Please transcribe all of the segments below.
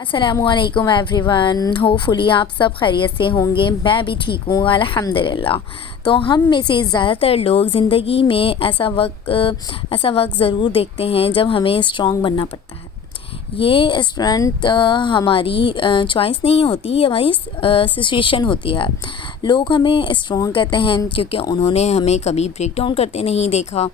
अस्सलामुअलैकुम everyone, hopefully आप सब खैरियत से होंगे। मैं भी ठीक हूँ अल्हम्दुलिल्लाह। तो हम में से ज़्यादातर लोग ज़िंदगी में ऐसा वक्त ज़रूर देखते हैं जब हमें स्ट्रॉन्ग बनना पड़ता है। ये स्ट्रेंथ हमारी चॉइस नहीं होती, हमारी सिचुएशन होती है। लोग हमें स्ट्रॉन्ग कहते हैं क्योंकि उन्होंने हमें कभी ब्रेक डाउन करते नहीं देखा,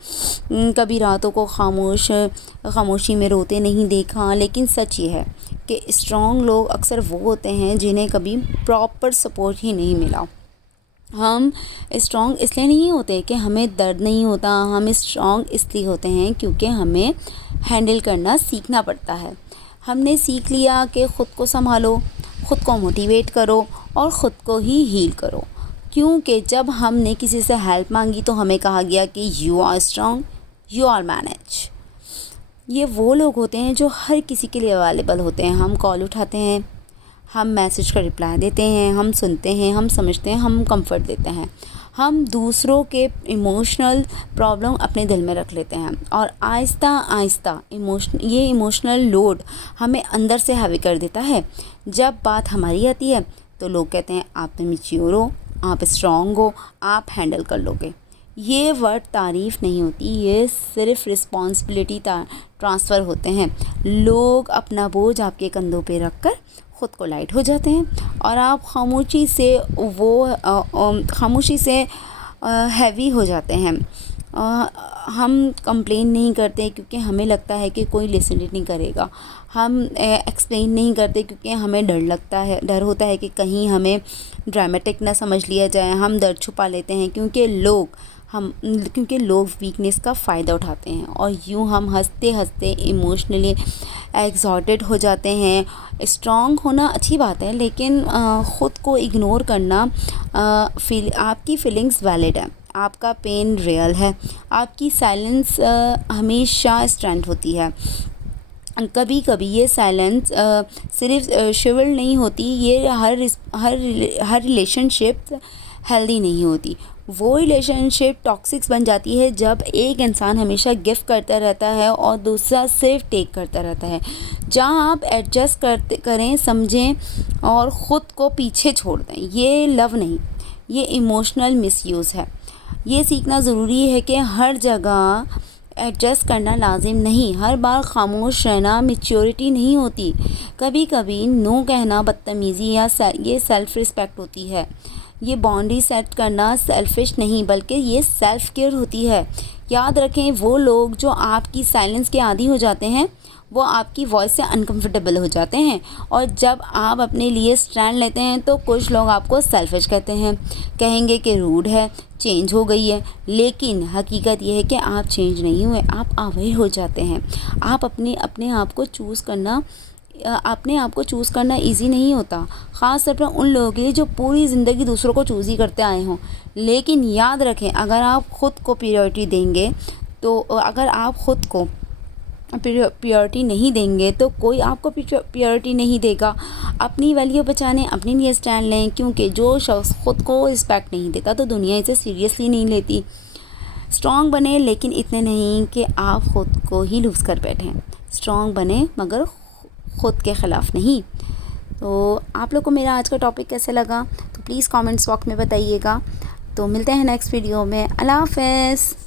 कभी रातों को खामोशी में रोते नहीं देखा। लेकिन सच ये है कि स्ट्रॉन्ग लोग अक्सर वो होते हैं जिन्हें कभी प्रॉपर सपोर्ट ही नहीं मिला। हम स्ट्रॉन्ग इसलिए नहीं होते कि हमें दर्द नहीं होता, हम स्ट्रॉन्ग इसलिए होते हैं क्योंकि हमें हैंडल करना सीखना पड़ता है। हमने सीख लिया कि ख़ुद को संभालो, ख़ुद को मोटिवेट करो और ख़ुद को ही हील करो। क्योंकि जब हमने किसी से हेल्प मांगी तो हमें कहा गया कि you are strong, you are manage. ये वो लोग होते हैं जो हर किसी के लिए अवेलेबल होते हैं। हम कॉल उठाते हैं, हम मैसेज का रिप्लाई देते हैं, हम सुनते हैं, हम समझते हैं, हम कंफर्ट देते हैं। हम दूसरों के इमोशनल प्रॉब्लम अपने दिल में रख लेते हैं और आहिस्ता आहिस्ता ये इमोशनल लोड हमें अंदर से हावी कर देता है। जब बात हमारी आती है तो लोग कहते हैं आप तो मैच्योर हो, आप स्ट्रॉन्ग हो, आप हैंडल कर लोगे। ये वर्ड तारीफ़ नहीं होती, ये सिर्फ रिस्पॉन्सिबिलिटी ट्रांसफ़र होते हैं। लोग अपना बोझ आपके कंधों पे रख कर ख़ुद को लाइट हो जाते हैं और आप खामोशी से हैवी हो जाते हैं। हम कंप्लेन नहीं करते क्योंकि हमें लगता है कि कोई लिसन नहीं करेगा। हम एक्सप्लेन नहीं करते क्योंकि हमें डर होता है कि कहीं हमें ड्रामेटिक ना समझ लिया जाए। हम दर्द छुपा लेते हैं क्योंकि लोग वीकनेस का फ़ायदा उठाते हैं और यूँ हम हंसते हंसते इमोशनली एग्जॉस्टेड हो जाते हैं। स्ट्रॉन्ग होना अच्छी बात है, लेकिन ख़ुद को इग्नोर करना आपकी फीलिंग्स वैलिड है, आपका पेन रियल है, आपकी साइलेंस हमेशा स्ट्रेंथ होती है। कभी कभी ये साइलेंस सिर्फ शिविल नहीं होती, ये हर रिलेशनशिप हेल्दी नहीं होती। वो रिलेशनशिप टॉक्सिक्स बन जाती है जब एक इंसान हमेशा गिफ्ट करता रहता है और दूसरा सिर्फ टेक करता रहता है। जहाँ आप एडजस्ट करें, समझें और ख़ुद को पीछे छोड़ दें, ये लव नहीं, ये इमोशनल मिसयूज़ है। ये सीखना ज़रूरी है कि हर जगह एडजस्ट करना लाजिम नहीं, हर बार खामोश रहना मैच्योरिटी नहीं होती। कभी कभी नो कहना बदतमीज़ी या ये सेल्फ़ रिस्पेक्ट होती है। ये बाउंड्री सेट करना सेल्फिश नहीं बल्कि ये सेल्फ़ केयर होती है। याद रखें, वो लोग जो आपकी साइलेंस के आदी हो जाते हैं वो आपकी वॉइस से अनकंफर्टेबल हो जाते हैं और जब आप अपने लिए स्टैंड लेते हैं तो कुछ लोग आपको सेल्फिश कहते हैं, कहेंगे कि रूड है, चेंज हो गई है। लेकिन हकीकत यह है कि आप चेंज नहीं हुए, आप अवेयर हो जाते हैं। आप अपने आप को चूज़ करना इजी नहीं होता, ख़ास तौर पर उन लोगों के लिए जो पूरी ज़िंदगी दूसरों को चूज़ ही करते आए हों। लेकिन याद रखें, अगर आप ख़ुद को प्रायोरिटी देंगे तो अगर आप ख़ुद को प्रायोरिटी नहीं देंगे तो कोई आपको प्रायोरिटी नहीं देगा। अपनी वैल्यू बचाने अपने लिए स्टैंड लें, क्योंकि जो शख्स ख़ुद को रिस्पेक्ट नहीं देता तो दुनिया इसे सीरियसली नहीं लेती। स्ट्रॉन्ग बने, लेकिन इतने नहीं कि आप ख़ुद को ही लूज़ कर बैठें। स्ट्रॉन्ग बने मगर ख़ुद के ख़िलाफ़ नहीं। तो आप लोग को मेरा आज का टॉपिक कैसे लगा तो प्लीज़ कमेंट्स बॉक्स में बताइएगा। तो मिलते हैं नेक्स्ट वीडियो में। अल्लाह हाफ़िज़।